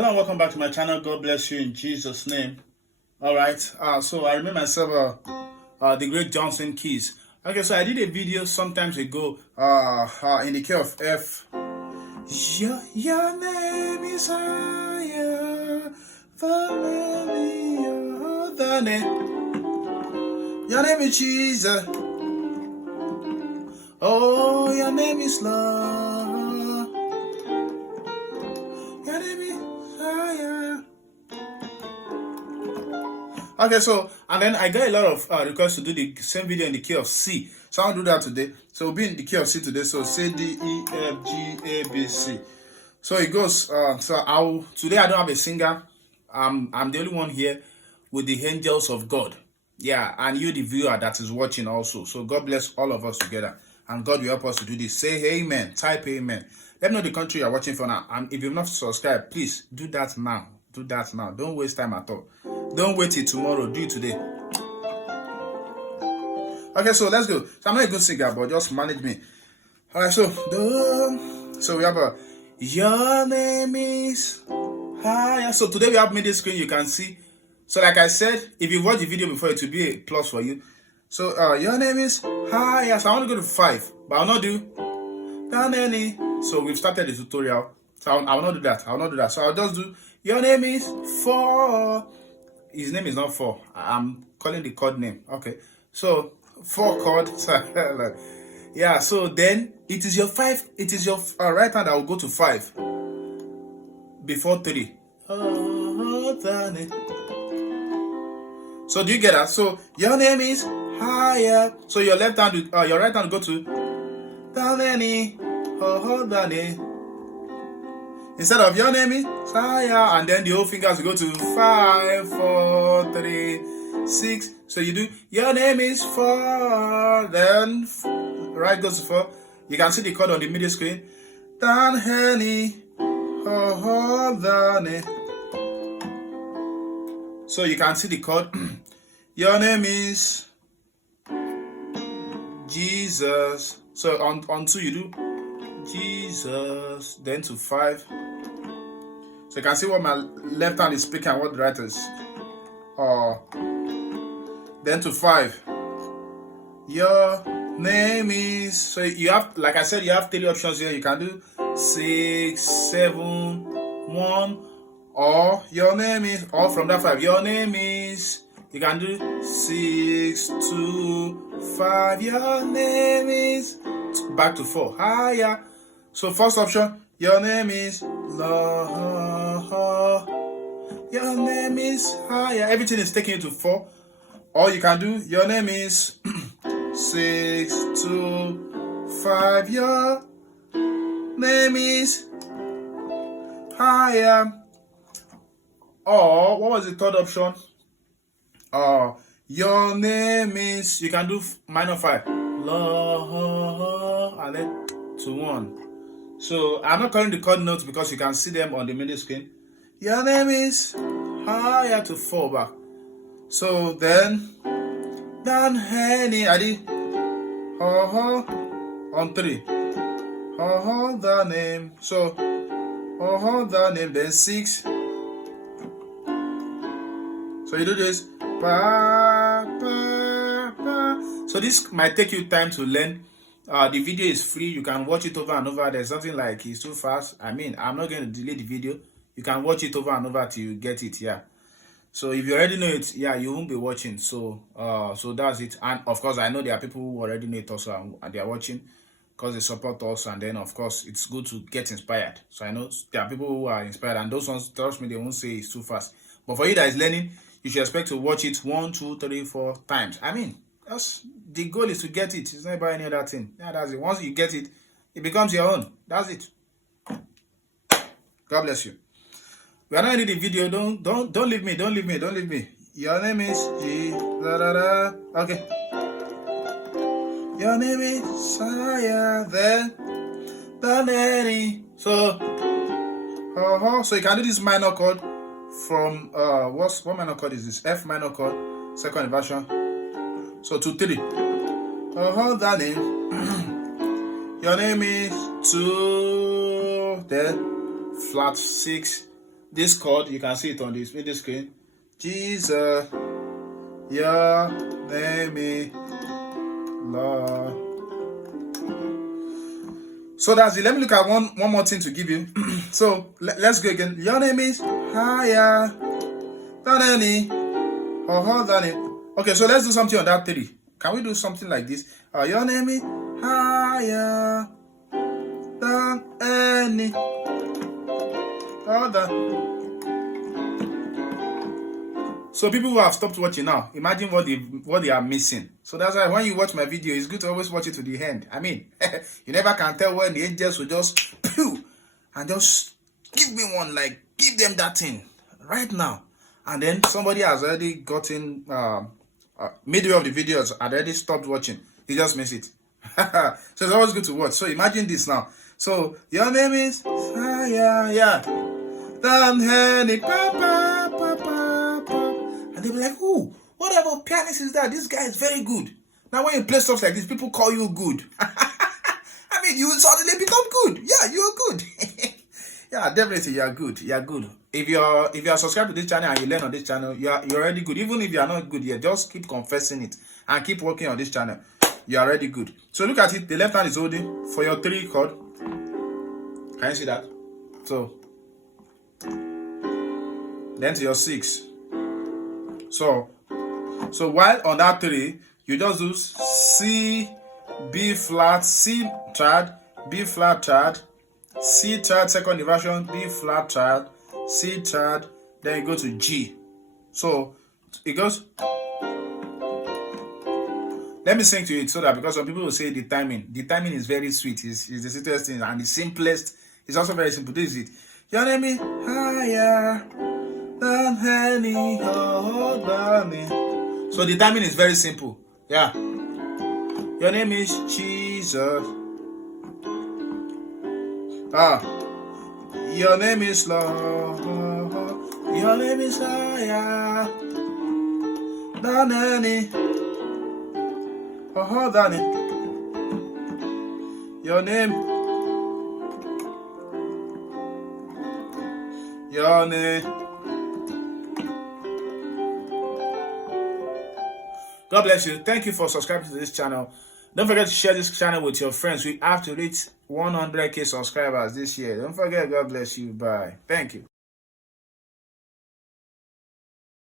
Hello and welcome back to my channel. God bless you in Jesus' name. All right. So I remember myself, the great Johnsonkeyz. Okay, so I did a video sometimes ago, in the key of F. Your name is higher than any other name. Your name is Jesus. Oh, your name is love. Your name is higher. Okay, so, and then I got a lot of requests to do the same video in the key of C. So I'll do that today. So we'll be in the key of C today. So C, D, E, F, G, A, B, C. So it goes, today I don't have a singer. I'm the only one here with the angels of God. Yeah, and you the viewer that is watching also. So God bless all of us together. And God will help us to do this. Say amen. Type amen. Let me know the country you're watching for now. And if you've not subscribed, please do that now. Do that now. Don't waste time at all. Don't wait till tomorrow. Do it today. Okay, so let's go. So I'm not a good singer, but just manage me. Alright, so we have a your name is higher. So today we have middle screen, you can see. So like I said, if you watched the video before, it will be a plus for you. So your name is higher. So I want to go to 5, but I'll not do any. So we've started the tutorial. So I will not do that. I will not do that. So I'll just do your name is 4. His name is not 4. I'm calling the chord name. Okay. So 4 chord. Yeah. So then it is your 5. It is your right hand that will go to 5 before 3. So do you get that? So your name is higher. So your left hand, your right hand will go to Danny. Instead of your name is higher, and then the whole fingers will go to 5, 4, 3, 6. So you do your name is 4. Then right goes to 4. You can see the chord on the middle screen. Dan Henny. So you can see the chord. Your name is Jesus. So on 2 you do Jesus, then to 5. So you can see what my left hand is speaking and what the right is. Then to 5. Your name is. So you have, like I said, you have 3 options here. You can do 6, 7, 1, or your name is, or from that 5. Your name is. You can do 6, 2, 5. Your name is. Back to 4. Higher. So first option, your name is Lord. Your name is higher. Everything is taking you to 4. Or you can do your name is 6, 2, 5. Your name is higher. Or what was the third option? Your name is, you can do minor 5. Lord, and then to 1. So I'm not calling the chord notes because you can see them on the middle screen. Your name is higher to 4 back. So then Dan Henny, I did on 3. The name. So the name, then 6. So you do this. So this might take you time to learn. The video is free. You can watch it over and over. There's nothing like it's too fast. I mean, I'm not going to delay the video. You can watch it over and over till you get it. Yeah. So if you already know it, yeah, you won't be watching. So so that's it. And of course, I know there are people who already know it also, and they are watching because they support us. And then of course, it's good to get inspired. So I know there are people who are inspired, and those ones, trust me, they won't say it's too fast. But for you that is learning, you should expect to watch it 1, 2, 3, 4 times. I mean, that's the goal, is to get it. It's not about any other thing. Yeah, that's it. Once you get it, it becomes your own. That's it. God bless you. We are not ending the video. Don't leave me. Don't leave me. Don't leave me. Your name is Okay. Your name is higher than any. So so you can do this minor chord from what minor chord is this? F minor chord, second inversion. So to 3. That name. Your name is 2. Then flat 6. this chord, you can see it on this video screen. Jesus, your name is Lord. So that's it. Let me look at one more thing to give you. So let's go again. Your name is higher than any or than it. Okay, so let's do something on that 3. Can we do something like this? Your name is higher than any other. So people who have stopped watching now, imagine what they are missing. So that's why when you watch my video, it's good to always watch it to the end. I mean, you never can tell when the angels will just pew and just give me one, like give them that thing right now. And then somebody has already gotten midway of the videos and already stopped watching. You just miss it. So it's always good to watch. So imagine this now. So your name is yeah. Then Henny Papa. And they'll be like, "Ooh, what about pianist is that? This guy is very good." Now when you play stuff like this, people call you good. I mean, you suddenly become good. Yeah, you're good. Yeah, definitely you're good. You're good. If you're subscribed to this channel and you learn on this channel, you're already good. Even if you are not good yet, just keep confessing it and keep working on this channel. You're already good. So look at it. The left hand is holding for your 3 chord. Can you see that? So then to your 6. So while on that 3, you just do C, B flat, C third, B flat third, C third, second inversion, B flat third, C third, then you go to G. So it goes. Let me sing to it so that, because some people will say the timing is very sweet. It's the sweetest thing and the simplest. It's also very simple. This is it. Your name is higher than any other. So the timing is very simple. Yeah. Your name is Jesus. Your name is Lord. Your name is higher than any than it. Your name. Your name. God bless you. Thank you for subscribing to this channel. Don't forget to share this channel with your friends. We have to reach 100k subscribers this year. Don't forget. God bless you. Bye. Thank you.